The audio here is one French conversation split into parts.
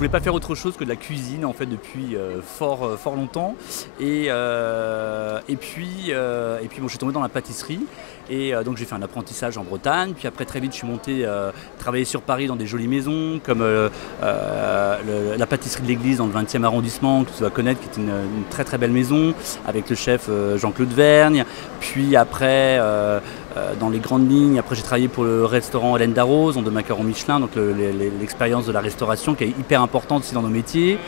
voulais pas faire autre chose que de la cuisine en fait depuis fort longtemps. Et puis bon, je suis tombé dans la pâtisserie. Donc j'ai fait un apprentissage en Bretagne. Puis après très vite je suis monté travailler sur Paris dans des jolies maisons comme la pâtisserie de l'église dans le 20e arrondissement que tu dois connaître, qui est une très très belle maison avec le chef Jean-Claude Vergne. Puis après dans les grandes lignes, après j'ai travaillé pour le restaurant Hélène Darroze, de macarons Michelin, donc l'expérience de la restauration qui est hyper importante aussi dans nos métiers.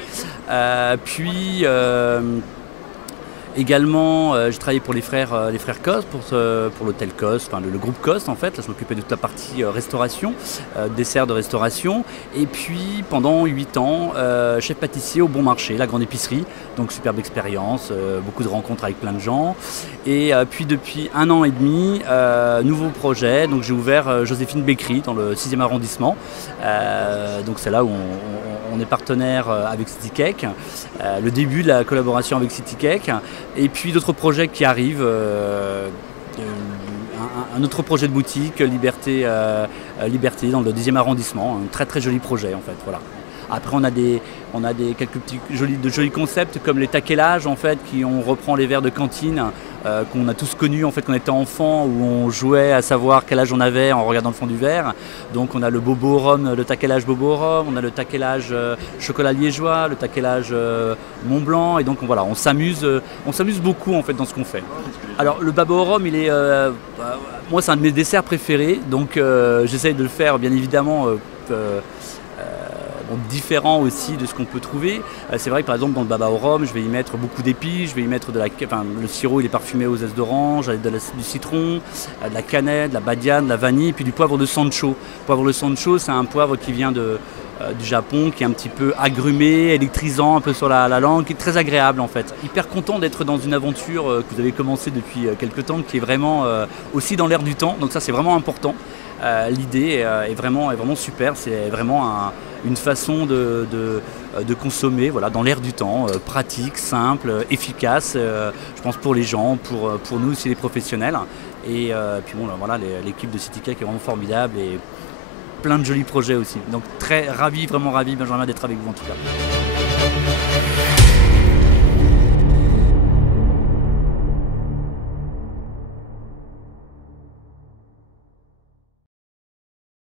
Également, j'ai travaillé pour les frères Coste, pour l'hôtel Coste, enfin le groupe Coste en fait. Là, je m'occupais de toute la partie restauration, dessert de restauration. Et puis pendant 8 ans, chef pâtissier au Bon Marché, la grande épicerie. Donc superbe expérience, beaucoup de rencontres avec plein de gens. Et puis depuis 1 an et demi, nouveau projet. Donc j'ai ouvert Joséphine Bakery dans le 6e arrondissement. Donc c'est là où on est partenaire avec City Cake. Le début de la collaboration avec City Cake. Et puis d'autres projets qui arrivent, un autre projet de boutique, Liberté dans le 10e arrondissement, un très très joli projet en fait. Voilà. Après on a quelques petits jolis concepts comme les taquellages en fait, on reprend les verres de cantine qu'on a tous connus en fait quand on était enfant, où on jouait à savoir quel âge on avait en regardant le fond du verre. Donc on a le bobo au rhum, le taquellage bobo au rhum, on a le taquellage chocolat liégeois, le taquellage Mont Blanc, et donc voilà, on s'amuse beaucoup en fait dans ce qu'on fait. Alors le babo au rhum, moi c'est un de mes desserts préférés, donc j'essaye de le faire bien évidemment différent aussi de ce qu'on peut trouver. C'est vrai que par exemple dans le baba au rhum, je vais y mettre beaucoup d'épices, je vais y mettre le sirop, il est parfumé aux zestes d'orange, avec du citron, de la cannelle, de la badiane, de la vanille, et puis du poivre de Sancho. Le poivre de Sancho, c'est un poivre qui vient du Japon, qui est un petit peu agrumé, électrisant un peu sur la langue, qui est très agréable en fait. Hyper content d'être dans une aventure que vous avez commencé depuis quelques temps, qui est vraiment aussi dans l'air du temps, donc ça c'est vraiment important. L'idée est vraiment super, c'est vraiment une façon de consommer voilà, dans l'air du temps, pratique, simple, efficace, je pense pour les gens, pour nous aussi les professionnels. Et puis bon, voilà, l'équipe de City Cake est vraiment formidable et plein de jolis projets aussi. Donc très ravi, vraiment ravi, Benjamin, d'être avec vous en tout cas.